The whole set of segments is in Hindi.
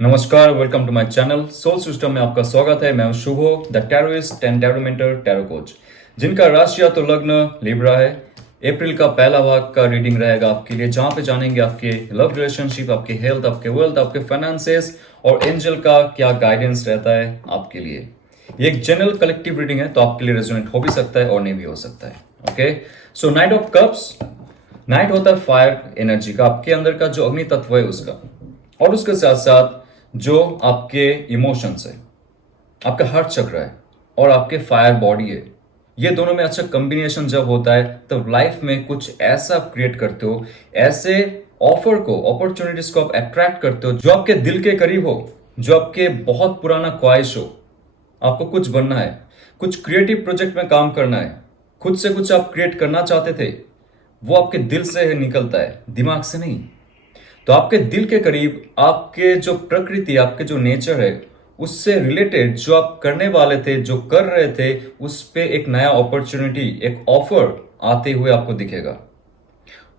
नमस्कार, welcome to my channel Soul System में आपका स्वागत है। मैं हूं Shubho, the tarotist and tarot mentor, tarot coach, जिनका राशि या तो लग्न लिब्रा है। अप्रैल का पहला भाग का रीडिंग रहेगा आपके लिए, जहां पे जानेंगे आपके लव रिलेशनशिप, आपके हेल्थ, आपके वेल्थ, आपके फाइनेंसेस और एंजल का क्या गाइडेंस रहता है आपके लिए। ये एक जनरल कलेक्टिव रीडिंग है, तो आपके लिए रेजोनेट हो भी सकता है और नहीं भी हो सकता है। Okay, so night of cups, night होता है फायर एनर्जी का, आपके अंदर का जो अग्नि तत्व है उसका, और उसके साथ साथ जो आपके इमोशंस है, आपका हार्ट चक्र है और आपके फायर बॉडी है। ये दोनों में अच्छा कॉम्बिनेशन जब होता है तब लाइफ में कुछ ऐसा क्रिएट करते हो, ऐसे ऑफर को, अपॉर्चुनिटीज को आप अट्रैक्ट करते हो जो आपके दिल के करीब हो, जो आपके बहुत पुराना ख्वाहिश हो। आपको कुछ बनना है, कुछ क्रिएटिव प्रोजेक्ट में काम करना है, खुद से कुछ आप क्रिएट करना चाहते थे, वो आपके दिल से निकलता है, दिमाग से नहीं। तो आपके दिल के करीब आपके जो प्रकृति, आपके जो नेचर है, उससे रिलेटेड जो आप करने वाले थे, जो कर रहे थे, उस पे एक नया अपॉर्चुनिटी, एक ऑफर आते हुए आपको दिखेगा।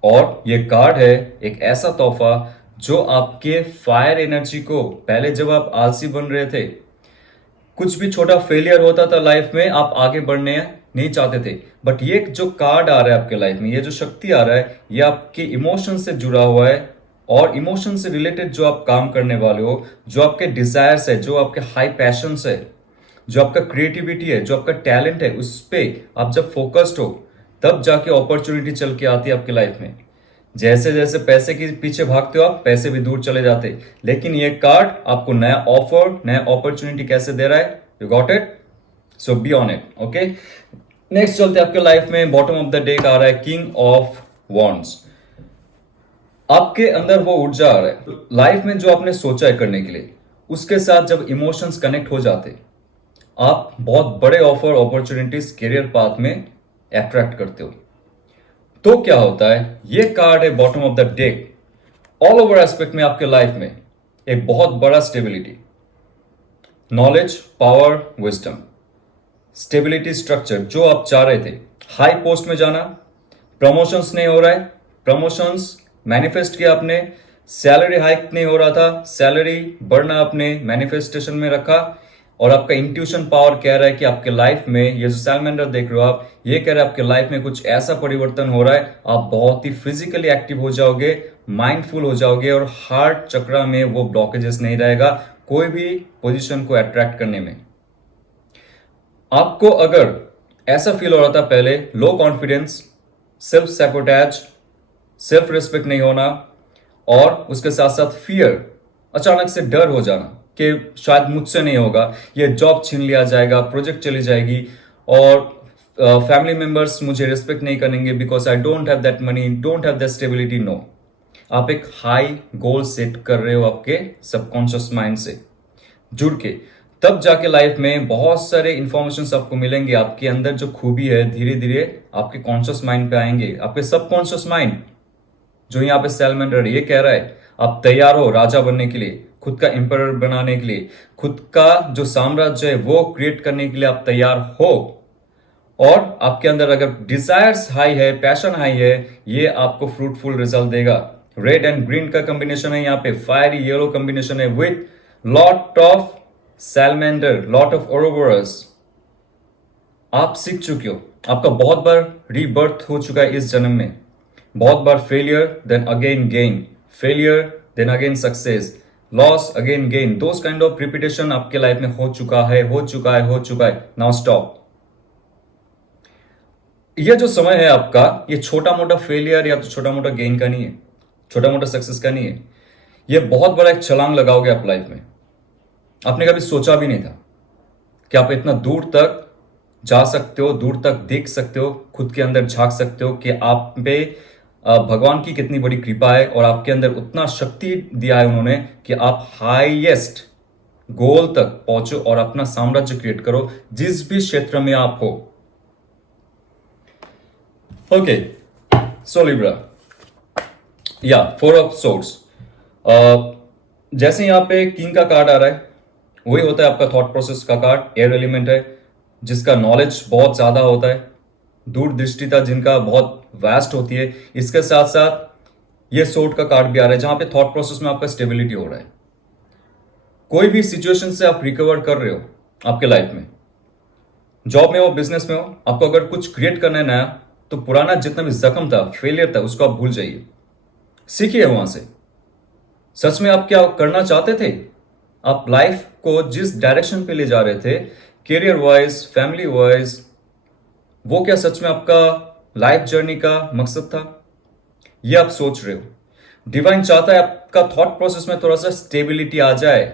और ये कार्ड है एक ऐसा तोहफा जो आपके फायर एनर्जी को, पहले जब आप आलसी बन रहे थे, कुछ भी छोटा फेलियर होता था लाइफ में, आप आगे बढ़ने नहीं चाहते थे, बट ये जो कार्ड आ रहा है आपके लाइफ में, ये जो शक्ति आ रहा है, ये आपके इमोशन से जुड़ा हुआ है। और इमोशन से रिलेटेड जो आप काम करने वाले हो, जो आपके डिजायर्स है, जो आपके हाई पैशंस है, जो आपका क्रिएटिविटी है, जो आपका टैलेंट है, उस पे आप जब फोकस्ड हो, तब जाके अपॉर्चुनिटी चल के आती है आपकी लाइफ में। जैसे जैसे पैसे के पीछे भागते हो आप, पैसे भी दूर चले जाते, लेकिन ये कार्ड आपको नया ऑफर, नया अपॉर्चुनिटी कैसे दे रहा है। You got it, so be on it. Okay, next चलते आपके लाइफ में। बॉटम ऑफ द डे का आ रहा है किंग ऑफ वॉन्ड्स। आपके अंदर वो ऊर्जा आ रहा है लाइफ में जो आपने सोचा है करने के लिए, उसके साथ जब इमोशंस कनेक्ट हो जाते, आप बहुत बड़े ऑफर, अपॉर्चुनिटीज करियर पाथ में अट्रैक्ट करते हो। तो क्या होता है, ये कार्ड है bottom of the day, all over aspect में आपके लाइफ में एक बहुत बड़ा stability, knowledge, power, wisdom, stability, structure जो आप चाह रहे थे। हाई पोस्ट में जाना, प्रमोशंस नहीं हो रहा है, प्रमोशंस मैनिफेस्ट किया आपने, सैलरी हाइक नहीं हो रहा था, सैलरी बढ़ना आपने मैनिफेस्टेशन में रखा, और आपका इंट्यूशन पावर कह रहा है कि आपके लाइफ में, ये जो सैलमेंडर देख रहे हो आप, ये कह रहा है आपके लाइफ में कुछ ऐसा परिवर्तन हो रहा है, आप बहुत ही फिजिकली एक्टिव हो जाओगे, माइंडफुल हो जाओगे, और हार्ट चक्रा में वो ब्लॉकेजेस नहीं रहेगा कोई भी पोजीशन को अट्रैक्ट करने में। आपको अगर ऐसा फील हो रहा था पहले, low confidence, self sabotage, self respect नहीं होना, और उसके साथ साथ फियर, अचानक से डर हो जाना कि शायद मुझसे नहीं होगा, ये जॉब छीन लिया जाएगा, प्रोजेक्ट चली जाएगी, और फैमिली मेंबर्स मुझे रिस्पेक्ट नहीं करेंगे because I don't have that money, don't have that stability. No, आप एक हाई गोल सेट कर रहे हो आपके सबकॉन्शियस माइंड से जुड़ के, तब जाके लाइफ में बहुत सारे इंफॉर्मेशन आपको मिलेंगे। आपके अंदर जो खूबी है धीरे धीरे आपके कॉन्शियस माइंड पे आएंगे, आपके सबकॉन्शियस माइंड जो यहाँ पे सेलमेंडर ये कह रहा है, आप तैयार हो राजा बनने के लिए, खुद का एम्परर बनाने के लिए, खुद का जो साम्राज्य है वो क्रिएट करने के लिए आप तैयार हो। और आपके अंदर अगर डिजायर्स हाई है, पैशन हाई है, ये आपको फ्रूटफुल रिजल्ट देगा। रेड एंड ग्रीन का कॉम्बिनेशन है यहाँ पे, फायरी येलो कॉम्बिनेशन है with lot of salamander, lot of ouroboros. आप सीख चुके हो, आपका बहुत बार रीबर्थ हो चुका है इस जन्म में, बहुत बार failure then again gain, failure then again success, loss again gain, those kind of repetition आपके लाइफ में हो चुका है, हो चुका है, हो चुका है। Now stop. ये जो समय है आपका, ये छोटा मोटा फेलियर या तो छोटा मोटा गेन का नहीं है, छोटा मोटा सक्सेस का नहीं है, ये बहुत बड़ा एक छलांग लगाओगे आप लाइफ में। आपने कभी सोचा भी नहीं था कि आप इतना दूर तक जा सकते हो, दूर तक देख सकते हो, खुद के अंदर झांक सकते हो कि आप पे भगवान की कितनी बड़ी कृपा है, और आपके अंदर उतना शक्ति दिया है उन्होंने कि आप हाईएस्ट गोल तक पहुंचो और अपना साम्राज्य क्रिएट करो जिस भी क्षेत्र में आप हो। ओके, सो लिब्रा, या फोर ऑफ सोर्ड्स, जैसे यहां पे किंग का कार्ड आ रहा है, वही होता है आपका थॉट प्रोसेस का कार्ड। एयर एलिमेंट है जिसका नॉलेज बहुत ज्यादा होता है, दूरदृष्टिता जिनका बहुत वास्ट होती है। इसके साथ साथ ये सोर्ड का कार्ड भी आ रहा है जहां पे थॉट प्रोसेस में आपका स्टेबिलिटी हो रहा है। कोई भी सिचुएशन से आप रिकवर कर रहे हो आपके लाइफ में, जॉब में हो, बिजनेस में हो, आपको अगर कुछ क्रिएट करना है नया, तो पुराना जितना भी जख्म था, फेलियर था, उसको आप भूल जाइए, सीखिए वहां से। सच में आप क्या करना चाहते थे? आप लाइफ को जिस डायरेक्शन पे ले जा रहे थे, करियर वाइज, फैमिली वाइज, वो क्या सच में आपका लाइफ जर्नी का मकसद था? ये आप सोच रहे हो। डिवाइन चाहता है आपका थॉट प्रोसेस में थोड़ा सा स्टेबिलिटी आ जाए,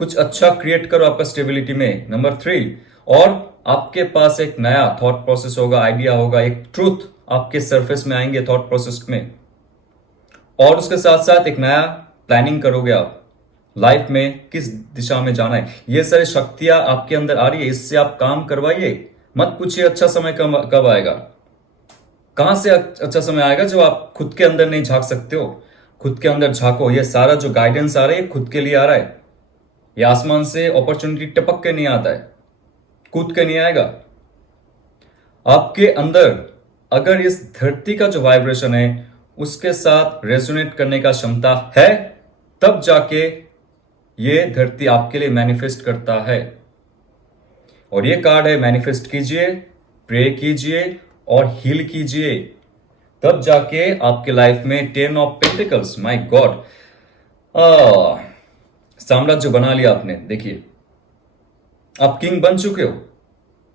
कुछ अच्छा क्रिएट करो आपका स्टेबिलिटी में। नंबर 3, और आपके पास एक नया थॉट प्रोसेस होगा, आइडिया होगा, एक ट्रूथ आपके सरफेस में आएंगे थॉट प्रोसेस में, और उसके साथ साथ एक नया प्लानिंग करोगे आप लाइफ में किस दिशा में जाना है। ये सारी शक्तियां आपके अंदर आ रही है, इससे आप काम करवाइए। मत पूछिए अच्छा समय कब आएगा। कहां से अच्छा समय आएगा जब आप खुद के अंदर नहीं झांक सकते हो? खुद के अंदर झांको। ये सारा जो गाइडेंस आ रहा है खुद के लिए आ रहा है। ये आसमान से अपॉर्चुनिटी टपक के नहीं आता है, कूद के नहीं आएगा। आपके अंदर अगर इस धरती का जो वाइब्रेशन है उसके साथ रेजोनेट करने का क्षमता है, तब जाके ये धरती आपके लिए मैनिफेस्ट करता है। और ये कार्ड है, मैनिफेस्ट कीजिए, प्रे कीजिए और हील कीजिए, तब जाके आपके लाइफ में 10 ऑफ पेंटिकल्स, माय गॉड, साम्राज्य बना लिया आपने। देखिए आप किंग बन चुके हो।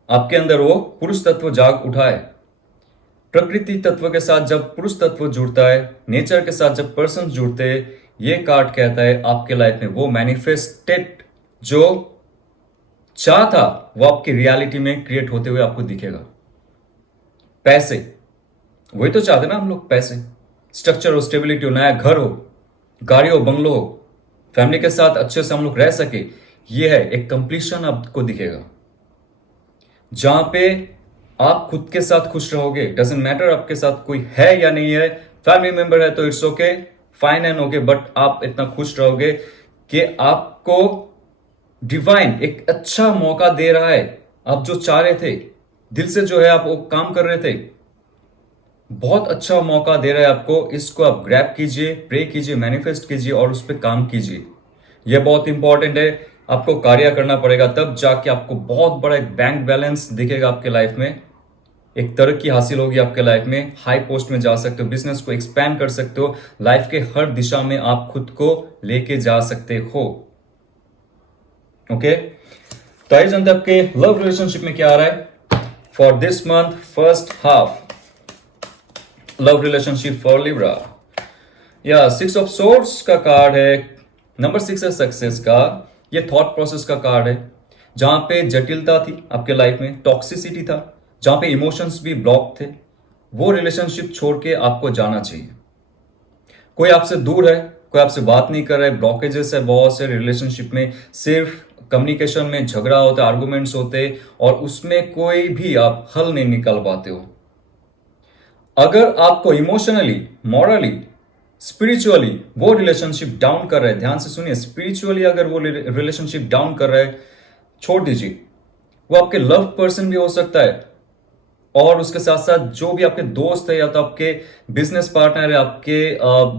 आपके अंदर वो पुरुष तत्व जाग उठा है। प्रकृति तत्व के साथ जब पुरुष तत्व जुड़ता है, नेचर के साथ जब पर्सन जुड़ते हैं, ये कार्ड कहता है आपके लाइफ में वो मैनिफेस्टेड जो चाह था वो आपकी रियलिटी में क्रिएट होते हुए आपको दिखेगा। पैसे, वही तो चाहते ना हम लोग, पैसे, स्ट्रक्चर हो, स्टेबिलिटी हो, नया घर हो, गाड़ी हो, बंगलो हो, फैमिली के साथ अच्छे से हम लोग रह सके। ये है एक कंप्लीशन आपको दिखेगा, जहां पे आप खुद के साथ खुश रहोगे। डजेंट मैटर आपके साथ कोई है या नहीं है, फैमिली मेंबर है तो it's okay, fine and okay, but आप इतना खुश रहोगे कि आपको डिवाइन एक अच्छा मौका दे रहा है। आप जो चाह रहे थे दिल से, जो है आप वो काम कर रहे थे, बहुत अच्छा मौका दे रहा है आपको। इसको आप ग्रैब कीजिए, प्रे कीजिए, मैनिफेस्ट कीजिए और उस पर काम कीजिए। यह बहुत इंपॉर्टेंट है। आपको कार्य करना पड़ेगा, तब जाके आपको बहुत बड़ा एक बैंक बैलेंस दिखेगा आपके लाइफ में। एक तरक्की हासिल होगी आपके लाइफ में, हाई पोस्ट में जा सकते हो, बिजनेस को एक्सपैंड कर सकते हो, लाइफ के हर दिशा में आप खुद को लेके जा सकते हो। ओके, तो आइए जानते हैं आपके लव रिलेशनशिप में क्या आ रहा है for this month, first half love relationship for Libra. या 6 ऑफ सोर्ड्स का कार्ड है। नंबर 6 है सक्सेस का। ये थॉट प्रोसेस का कार्ड है, जहां पे जटिलता थी आपके लाइफ में, टॉक्सिसिटी था, जहां पे इमोशंस भी ब्लॉक थे, वो रिलेशनशिप छोड़ के आपको जाना चाहिए। कोई आपसे दूर है, कोई आपसे बात नहीं कर रहा है, ब्लॉकेजेस है बहुत से रिलेशनशिप में, सिर्फ कम्युनिकेशन में झगड़ा होता है, आर्गुमेंट्स होते, और उसमें कोई भी आप हल नहीं निकाल पाते हो। अगर आपको इमोशनली, मॉरली, स्पिरिचुअली वो रिलेशनशिप डाउन कर रहे हैं, ध्यान से सुनिए, स्पिरिचुअली अगर वो रिलेशनशिप डाउन कर रहे हैं, छोड़ दीजिए। वो आपके लव पर्सन भी हो सकता है, और उसके साथ साथ जो भी आपके दोस्त है, या तो आपके बिजनेस पार्टनर है, आपके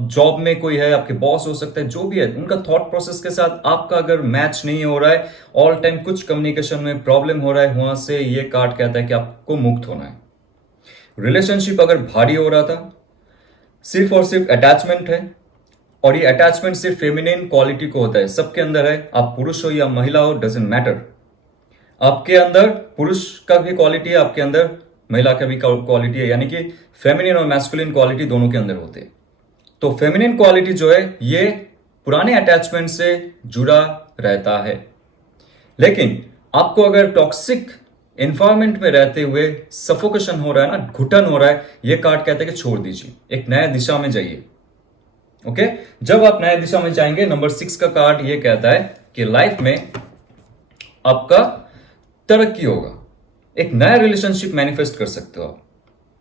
जॉब में कोई है, आपके बॉस हो सकता है, जो भी है, उनका थॉट प्रोसेस के साथ आपका अगर मैच नहीं हो रहा है, ऑल टाइम कुछ कम्युनिकेशन में प्रॉब्लम हो रहा है, वहां से ये कार्ड कहता है कि आपको मुक्त होना है। रिलेशनशिप अगर भारी हो रहा था, सिर्फ और सिर्फ अटैचमेंट है, और ये अटैचमेंट सिर्फ फेमिनिन क्वालिटी को होता है, सबके अंदर है, आप पुरुष हो या महिला हो, डजेंट मैटर। आपके अंदर पुरुष का भी क्वालिटी है, आपके अंदर महिला का भी क्वालिटी है, यानी कि फेमिनिन और मैस्कुलिन क्वालिटी दोनों के अंदर होते हैं। तो फेमिनिन क्वालिटी जो है ये पुराने अटैचमेंट से जुड़ा रहता है। लेकिन आपको अगर टॉक्सिक एनवायरमेंट में रहते हुए सफोकेशन हो रहा है ना, घुटन हो रहा है, ये कार्ड कहते हैं कि छोड़ दीजिए, एक नया दिशा में जाइए। ओके, जब आप नया दिशा में जाएंगे, नंबर 6 का कार्ड ये कहता है कि लाइफ में आपका तरक्की होगा, एक नया रिलेशनशिप मैनिफेस्ट कर सकते हो आप,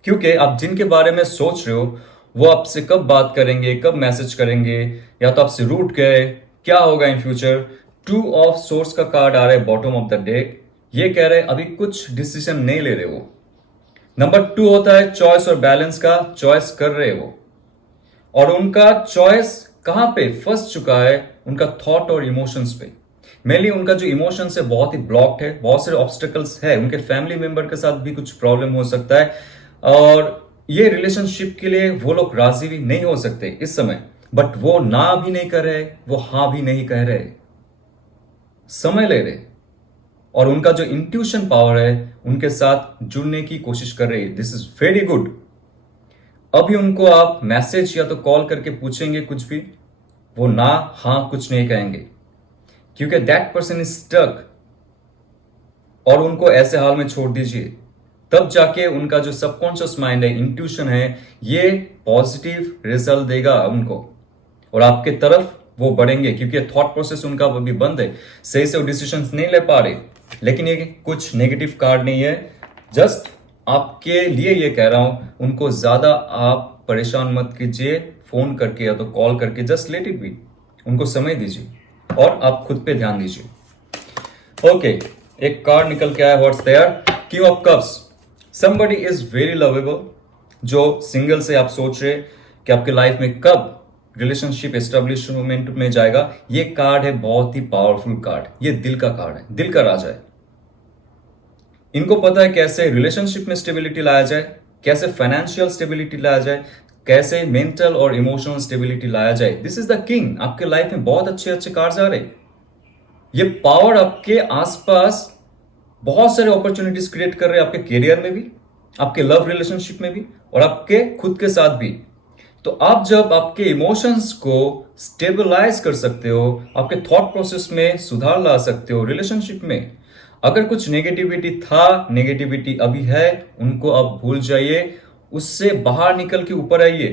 क्योंकि आप जिनके बारे में सोच रहे हो वो आपसे कब बात करेंगे, कब मैसेज करेंगे, या तो आपसे रूठ गए, क्या होगा इन फ्यूचर। 2 ऑफ सोर्स का कार्ड आ रहा है बॉटम ऑफ द डेक। ये कह रहे हैं अभी कुछ डिसीजन नहीं ले रहे हो। नंबर 2 होता है चॉइस और बैलेंस का, चॉइस कर रहे हो, और उनका चॉइस कहां पे फंस चुका है, उनका थॉट और इमोशंस पे। मेनली उनका जो इमोशंस है बहुत ही ब्लॉक्ड है, बहुत सारे ऑब्स्टेकल्स है, उनके फैमिली मेंबर के साथ भी कुछ प्रॉब्लम हो सकता है और ये रिलेशनशिप के लिए वो लोग राजी भी नहीं हो सकते इस समय, बट वो ना भी नहीं कर रहे, वो हाँ भी नहीं कह रहे, समय ले रहे और उनका जो इंट्यूशन पावर है उनके साथ जुड़ने की कोशिश कर रहे हैं। This is very good. अभी उनको आप मैसेज या तो कॉल करके पूछेंगे कुछ भी, वो ना हाँ कुछ नहीं कहेंगे क्योंकि दैट पर्सन इज स्टक और उनको ऐसे हाल में छोड़ दीजिए। तब जाके उनका जो सबकॉन्शियस माइंड है, इंट्यूशन है, ये पॉजिटिव रिजल्ट देगा उनको और आपके तरफ वो बढ़ेंगे क्योंकि थॉट प्रोसेस उनका अभी बंद है, सही से वो डिसीजंस नहीं ले पा रहे। लेकिन ये कुछ नेगेटिव कार्ड नहीं है, जस्ट आपके लिए ये कह रहा हूं, उनको ज्यादा आप परेशान मत कीजिए, फोन करके या तो कॉल करके, जस्ट लेट इट बी, उनको समय दीजिए और आप खुद पे ध्यान दीजिए। ओके, एक कार्ड निकल के आया, what's there, king of cups. Somebody is very lovable. जो सिंगल से आप सोच रहे कि आपके लाइफ में कब रिलेशनशिप एस्टेब्लिशमेंट में जाएगा, ये कार्ड है बहुत ही पावरफुल कार्ड। ये दिल का कार्ड है, दिल का राजा है। इनको पता है कैसे रिलेशनशिप में स्टेबिलिटी लाया जाए, कैसे फाइनेंशियल स्टेबिलिटी लाया जाए, कैसे मेंटल और इमोशनल स्टेबिलिटी लाया जाए। This is the king. आपके लाइफ में बहुत अच्छे अच्छे कार्ड्स आ रहे। ये पावर आपके आसपास बहुत सारे अपॉर्चुनिटीज क्रिएट कर रहे हैं, आपके करियर में भी, आपके लव रिलेशनशिप में भी और आपके खुद के साथ भी। तो आप जब आपके इमोशंस को स्टेबलाइज कर सकते हो, आपके थॉट प्रोसेस में सुधार ला सकते हो, रिलेशनशिप में अगर कुछ नेगेटिविटी था, नेगेटिविटी अभी है, उनको आप भूल जाइए, उससे बाहर निकल के ऊपर आइए।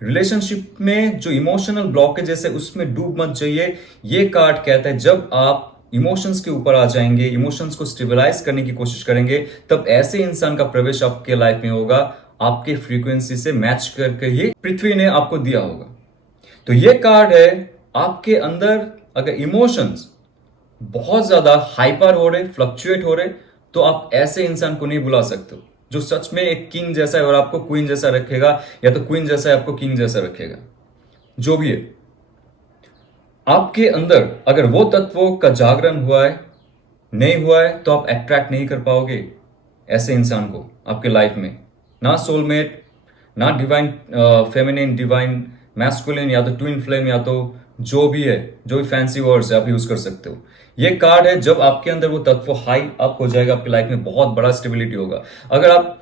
रिलेशनशिप में जो इमोशनल ब्लॉकेजेस है उसमें डूब मत जाइए। ये कार्ड कहता है जब आप इमोशंस के ऊपर आ जाएंगे, इमोशंस को स्टेबलाइज करने की कोशिश करेंगे, तब ऐसे इंसान का प्रवेश आपके लाइफ में होगा, आपके फ्रीक्वेंसी से मैच करके ही पृथ्वी ने आपको दिया होगा। तो ये कार्ड है, आपके अंदर अगर इमोशंस बहुत ज्यादा हाइपर हो रहे, फ्लक्चुएट हो रहे, तो आप ऐसे इंसान को नहीं बुला सकते जो सच में एक किंग जैसा है और आपको क्वीन जैसा रखेगा, या तो क्वीन जैसा है आपको किंग जैसा रखेगा। जो भी है, आपके अंदर अगर वो तत्वों का जागरण हुआ है, नहीं हुआ है, तो आप अट्रैक्ट नहीं कर पाओगे ऐसे इंसान को आपके लाइफ में। ना सोलमेट, ना डिवाइन फेमिनिन, डिवाइन मैस्कुलिन, या तो ट्विन फ्लेम, या तो जो भी है, जो भी फैंसी वर्ड्स है आप यूज कर सकते हो। ये कार्ड है जब आपके अंदर वो तत्व हाई अप हो जाएगा, आपकी लाइफ में बहुत बड़ा स्टेबिलिटी होगा। अगर आप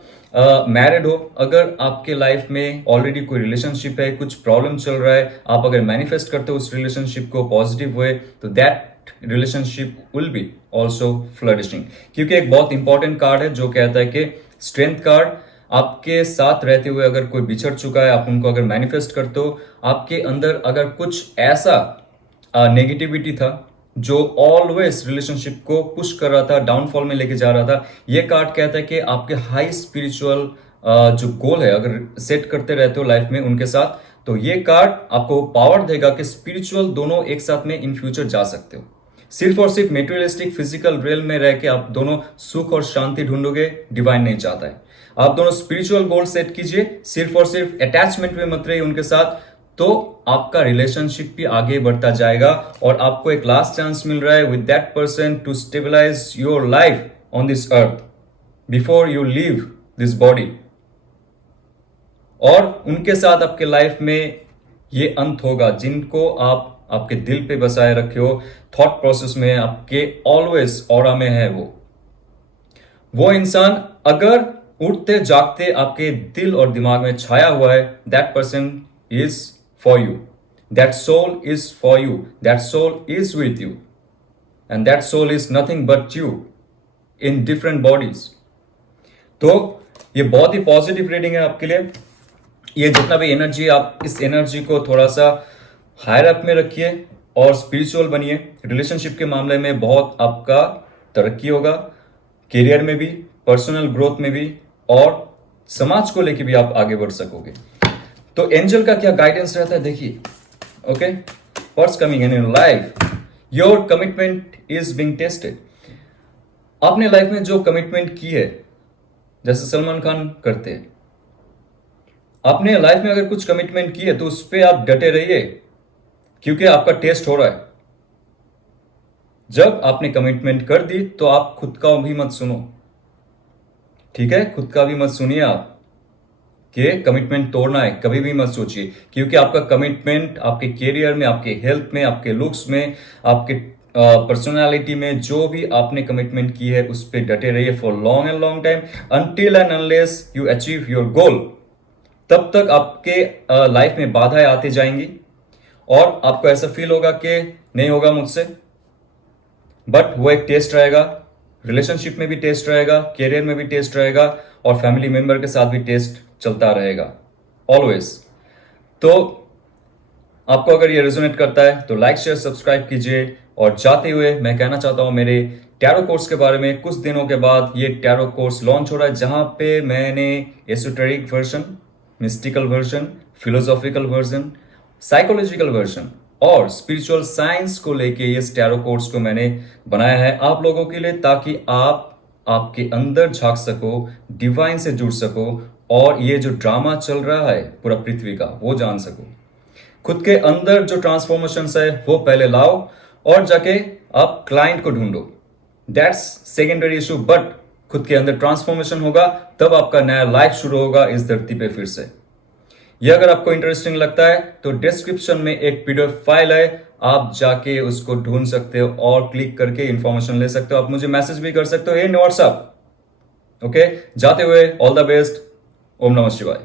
मैरिड हो, अगर आपके लाइफ में ऑलरेडी कोई रिलेशनशिप है, कुछ प्रॉब्लम चल रहा है, आप अगर मैनिफेस्ट करते हो उस रिलेशनशिप को पॉजिटिव वे, तो that relationship will be also flourishing. क्योंकि एक बहुत इंपॉर्टेंट कार्ड है जो कहता है कि स्ट्रेंथ कार्ड, आपके साथ रहते हुए अगर कोई बिछड़ चुका है, आप उनको अगर मैनिफेस्ट करते हो, आपके अंदर अगर कुछ ऐसा नेगेटिविटी था जो ऑलवेज रिलेशनशिप को पुश कर रहा था, डाउनफॉल में लेके जा रहा था, ये कार्ड कहता है कि आपके हाई स्पिरिचुअल जो गोल है अगर सेट करते रहते हो लाइफ में उनके साथ, तो ये कार्ड आपको पावर देगा कि स्पिरिचुअल दोनों एक साथ में इन फ्यूचर जा सकते हो। सिर्फ और सिर्फ मेटेरियलिस्टिक फिजिकल रियल में रह के आप दोनों सुख और शांति ढूंढोगे, डिवाइन नहीं चाहता है। आप दोनों स्पिरिचुअल गोल सेट कीजिए, सिर्फ और सिर्फ अटैचमेंट में मत रहिए उनके साथ, तो आपका रिलेशनशिप भी आगे बढ़ता जाएगा और आपको एक लास्ट चांस मिल रहा है with that person to stabilize your life on this earth before you leave this body. और उनके साथ आपके लाइफ में ये अंत होगा जिनको आप आपके दिल पे बसाए रखे हो, थॉट प्रोसेस में आपके ऑलवेज ऑरा में है वो इंसान अगर उठते जागते आपके दिल और दिमाग में छाया हुआ है, that person is for you, that soul is for you, that soul is with you, and that soul is nothing but you in different bodies. तो ये बहुत ही पॉजिटिव रीडिंग है आपके लिए। ये जितना भी एनर्जी, आप इस एनर्जी को थोड़ा सा हायर अप में रखिए और स्पिरिचुअल बनिए। रिलेशनशिप के मामले में बहुत आपका तरक्की होगा, करियर में भी, पर्सनल ग्रोथ में भी, और समाज को लेके भी आप आगे बढ़ सकोगे। तो एंजल का क्या गाइडेंस रहता है देखिए। Okay, what's coming in your life, your commitment is being tested. आपने लाइफ में जो कमिटमेंट की है, जैसे सलमान खान करते हैं, आपने लाइफ में अगर कुछ कमिटमेंट की है तो उस पर आप डटे रहिए क्योंकि आपका टेस्ट हो रहा है। जब आपने कमिटमेंट कर दी तो आप खुद का भी मत सुनो, ठीक है? खुद का भी मत सुनिए आप कि कमिटमेंट तोड़ना है, कभी भी मत सोचिए, क्योंकि आपका कमिटमेंट आपके करियर में, आपके हेल्थ में, आपके लुक्स में, आपके पर्सनालिटी में, जो भी आपने कमिटमेंट की है उस पर डटे रहिए for long and long time, until and unless you achieve your goal. तब तक आपके लाइफ में बाधाएं आती जाएंगी और आपको ऐसा फील होगा कि नहीं होगा मुझसे, बट वो एक टेस्ट रहेगा, रिलेशनशिप में भी टेस्ट रहेगा, करियर में भी टेस्ट रहेगा और फैमिली मेंबर के साथ भी टेस्ट चलता रहेगा ऑलवेज। तो आपको अगर ये रेजोनेट करता है तो लाइक शेयर सब्सक्राइब कीजिए। और जाते हुए मैं कहना चाहता हूं मेरे टैरो कोर्स के बारे में। कुछ दिनों के बाद ये टैरो कोर्स लॉन्च हो रहा है, जहां पे मैंने esoteric version, mystical version, philosophical version, psychological version और स्पिरिचुअल साइंस को लेके इस टैरो कोर्स को मैंने बनाया है आप लोगों के लिए, ताकि आप आपके अंदर झांक सको, डिवाइन से जुड़ सको और ये जो ड्रामा चल रहा है पूरा पृथ्वी का वो जान सको। खुद के अंदर जो ट्रांसफॉर्मेशन है वो पहले लाओ और जाके आप क्लाइंट को ढूंढो, दैट्स सेकेंडरी इशू। बट खुद के अंदर ट्रांसफॉर्मेशन होगा तब आपका नया लाइफ शुरू होगा इस धरती पे फिर से। यह अगर आपको इंटरेस्टिंग लगता है तो डिस्क्रिप्शन में एक पीडीएफ फाइल है, आप जाके उसको ढूंढ सकते हो और क्लिक करके इंफॉर्मेशन ले सकते हो। आप मुझे मैसेज भी कर सकते हो इन व्हाट्सएप। ओके, जाते हुए ऑल द बेस्ट। ओम नमः शिवाय।